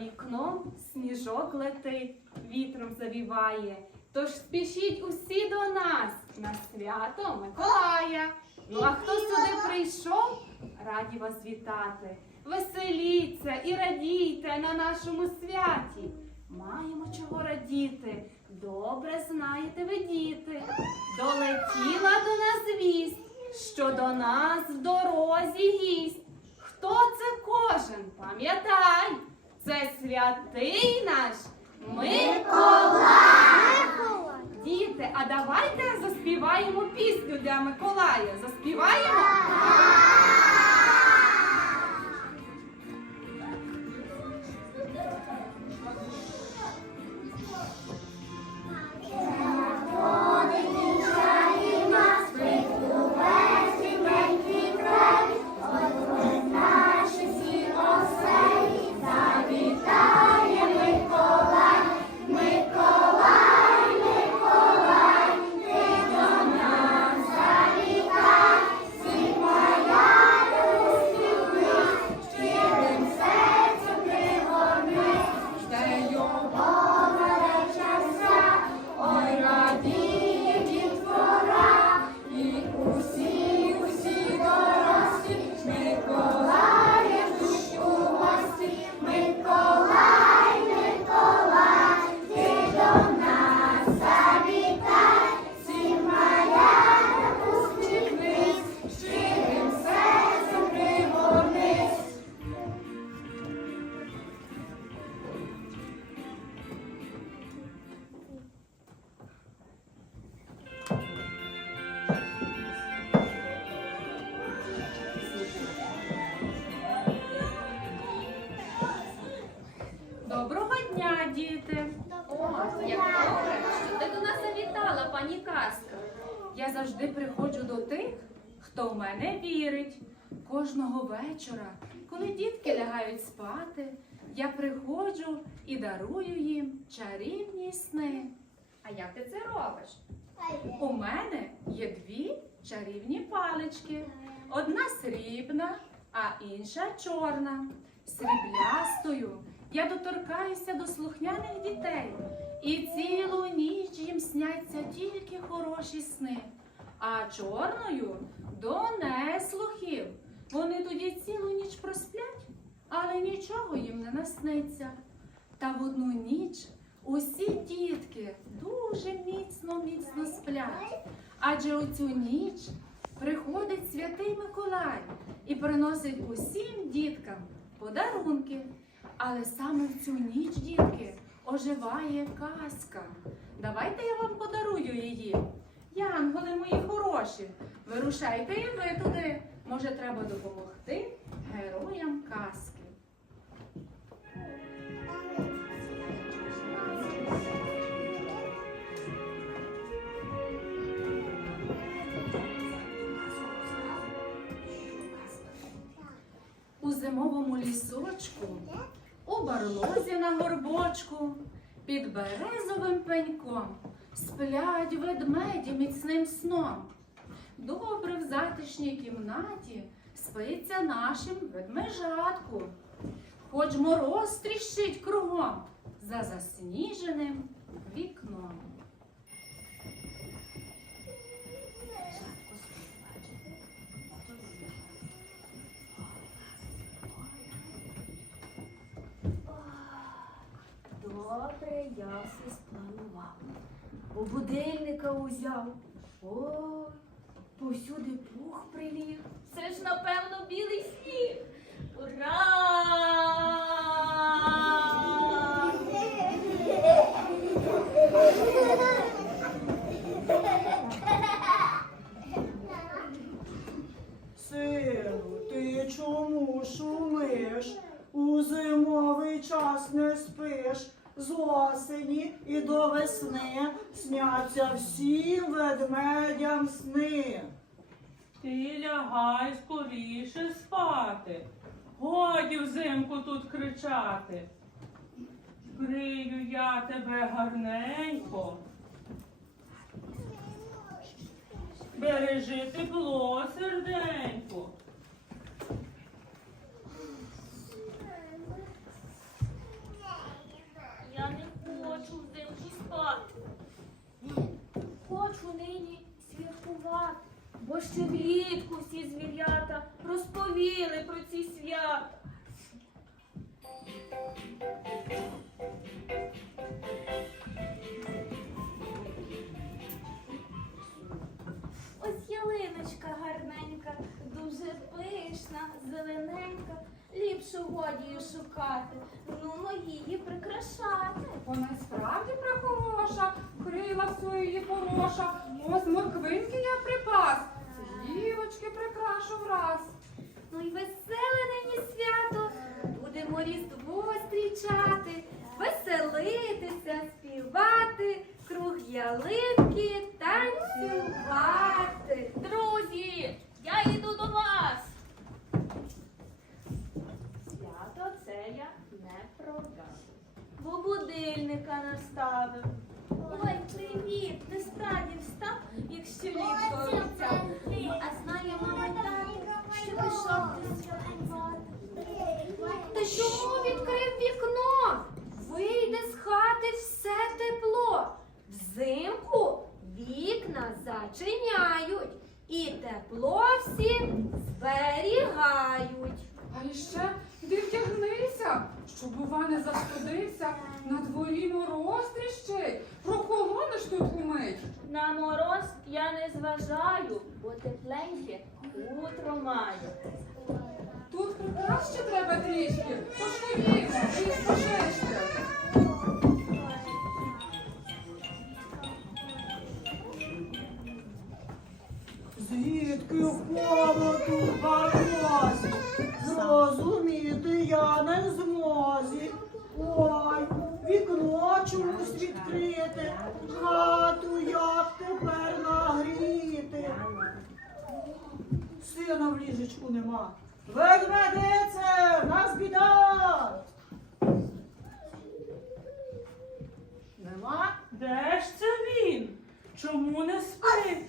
вікном сніжок летить, вітром завіває. Тож спішіть усі до нас на свято Миколая. Ну а хто сюди прийшов, раді вас вітати. Веселіться і радійте на нашому святі. Маємо чого радіти. Добре знаєте ви, діти. Долетіла до нас вість, що до нас в дорозі гість. Хто це кожен? Пам'ятай, це святий наш Миколай. Діти, а давайте заспіваємо пісню для Миколая. Заспіваємо? Як добре, ти до нас завітала, пані Казка. Я завжди приходжу до тих, хто в мене вірить. Кожного вечора, коли дітки лягають спати, я приходжу і дарую їм чарівні сни. А як ти це робиш? У мене є дві чарівні палички. Одна срібна, а інша чорна. Сріблястою я доторкаюся до слухняних дітей, і цілу ніч їм сняться тільки хороші сни. А чорною до неслухів. Вони тоді цілу ніч просплять, але нічого їм не насниться. Та в одну ніч усі дітки дуже міцно, міцно сплять. Адже у цю ніч приходить святий Миколай і приносить усім діткам подарунки. Але саме в цю ніч, дітки, оживає казка. Давайте я вам подарую її. Янголи мої хороші, вирушайте і ви туди. Може, треба допомогти героям казки. Барлозі на горбочку, під березовим пеньком сплять ведмеді міцним сном. Добре в затишній кімнаті спиться нашим ведмежатку. Хоч мороз тріщить кругом за засніженим вікном. Добре, я все спланував. У будильника узяв. Ой, повсюди пух приліг. Це ж, напевно, білий і до весни сняться всім ведмедям сни. Ти лягай скоріше спати. Годі взимку тут кричати. Грию я тебе гарненько. Бережи тепло, серденько. Бо ще влітку всі звірята розповіли про ці свята. Ось ялиночка гарненька, дуже пишна, зелененька. Ліпше годі її шукати, ну її прикрашати. Вона справді прихороша, крила свої пороша, ось морквинки я припас, прикрашу враз. Ну й веселе нині свято, будемо різдво зустрічати, веселитися, співати, круг ялинки танцювати. Друзі, я йду до вас. Свято це я не прогав, бо будильника наставив. Ой, привіт! Ти справді встав, якщо літо обіцяв. А знає мама й тато, що пішов ти святкувати. Та чому відкрив вікно? Вийде з хати все тепло. Взимку вікна зачиняють і тепло всі зберігають. А іще ти вдягнися, щоб бува не застудився, на дворі мороз тріщить, прохолонеш тут умить. На мороз я не зважаю, бо тепленьке утро маю. Тут прикрас ще треба трішки, тож ходімо, і спожежте. Звідки впало тут морозі? Зрозуміти я не в змозі. Ой, вікно чомусь відкрите, хату як тепер нагріти. Сина в ліжечку нема. Ведмедице, нас біда. Нема? Де ж це він? Чому не спить?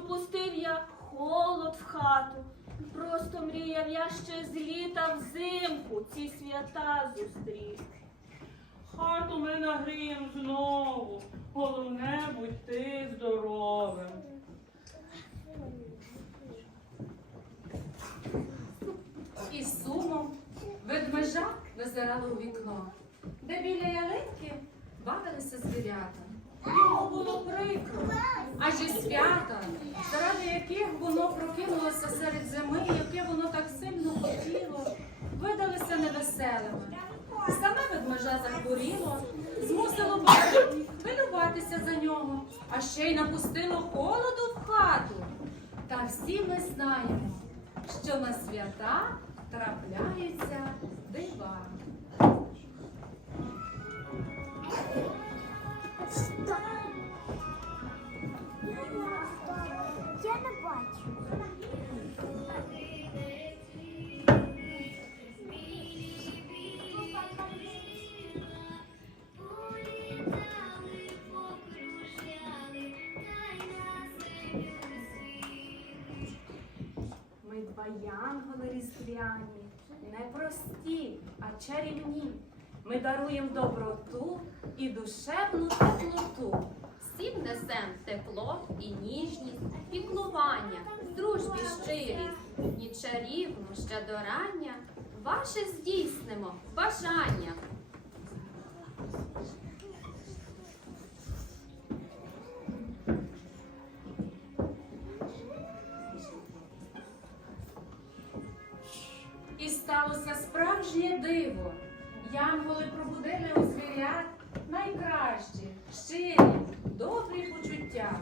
Що пустив я холод в хату. Просто мріяв я ще з літа взимку ці свята зустріти. Хату ми нагріємо знову. Головне, будь ти здоровим. І сумом ведмежа визирала у вікно, де біля ялинки бавилися звірята. Йому було прикро, адже свята, заради яких воно прокинулося серед зими, яке воно так сильно хотіло, видалися невеселими. Саме ведмежа захворіло, змусило батьків хвилюватися за нього, а ще й напустило холоду в хату. Та всі ми знаємо, що на свята трапляються дива. Я не бачу. Ми два янголи різдвяні, не прості, а чарівні. Ми даруємо доброту і душевну теплоту. Всім несем тепло і ніжність, піклування, дружбі щирість, і чарівну щадорання, ваше здійснимо бажання. І сталося справжнє диво. Янголи пробудили у звірят найкращі, щирі, добрі почуття.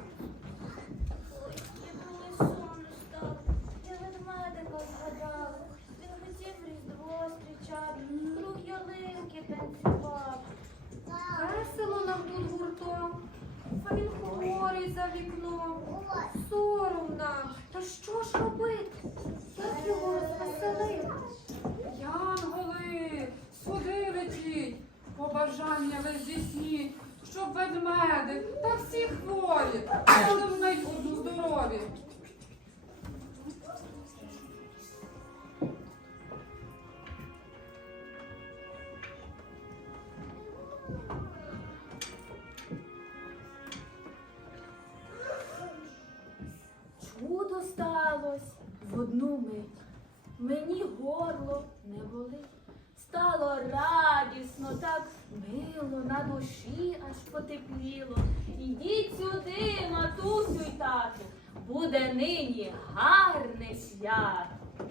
Потепліло. Ідіть сюди, матусю й тату, буде нині гарне свято.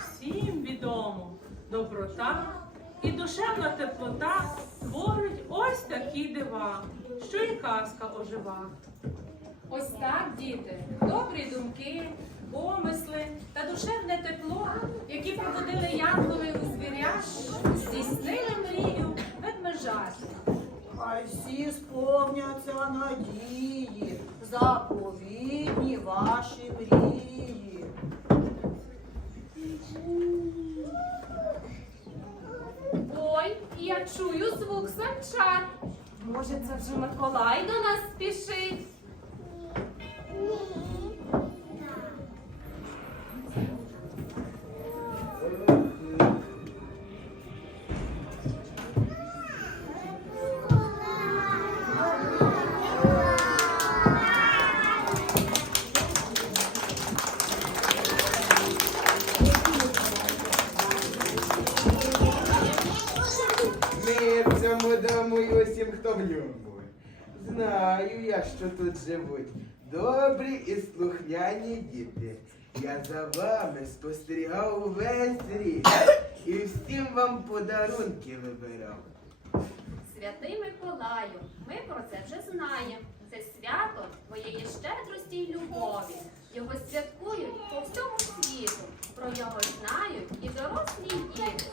Всім відомо, доброта і душевна теплота творить ось такі дива, що і казка ожива. Ось так, діти, добрі думки, помисли та душевне тепло, які пробудили янголи у звірят, здійснили мрію ведмежати. Хай всі сповняться надії, заповідні ваші мрії. Ой, я чую звук санчат. Може, це вже Миколай до нас спішить? Хто в ньому. Знаю я, що тут живуть добрі і слухняні діти. Я за вами спостерігав увесь рік і всім вам подарунки вибирав. Святий Миколаю, ми про це вже знаємо. Це свято твоєї щедрості й любові. Його святкують по всьому світу. Про нього знають і дорослі і діти.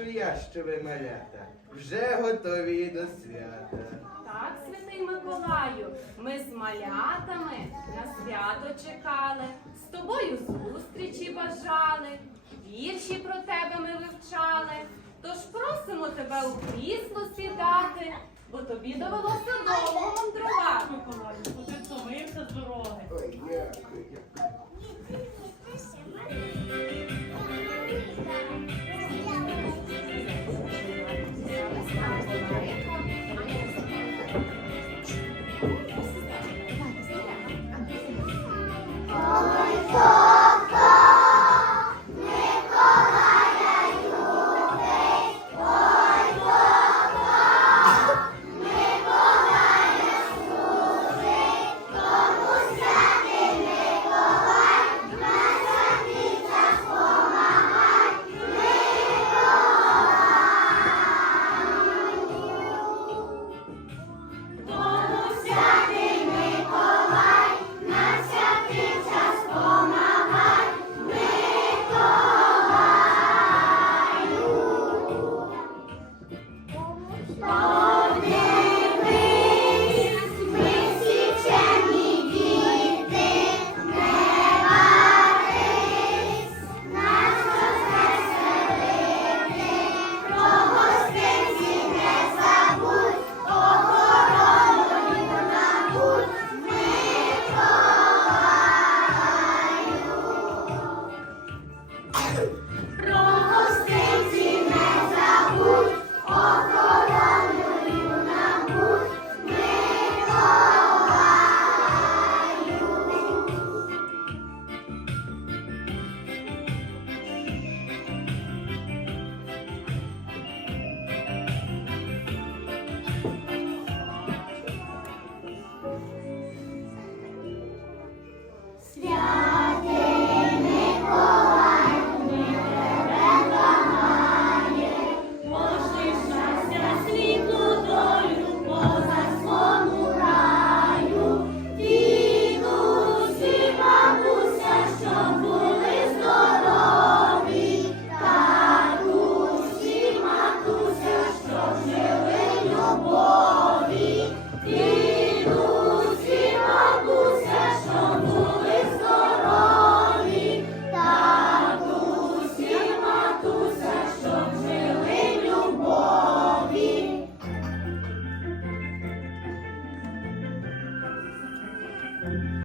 Бачу я, що ви малята, вже готові до свята. Так, святий Миколаю, ми з малятами на свято чекали, з тобою зустрічі бажали, вірші про тебе ми вивчали. Тож просимо тебе у крісло сідати, бо тобі довелося довго мандрувати. Миколаю, куди втомився з дороги. Ой, дякую.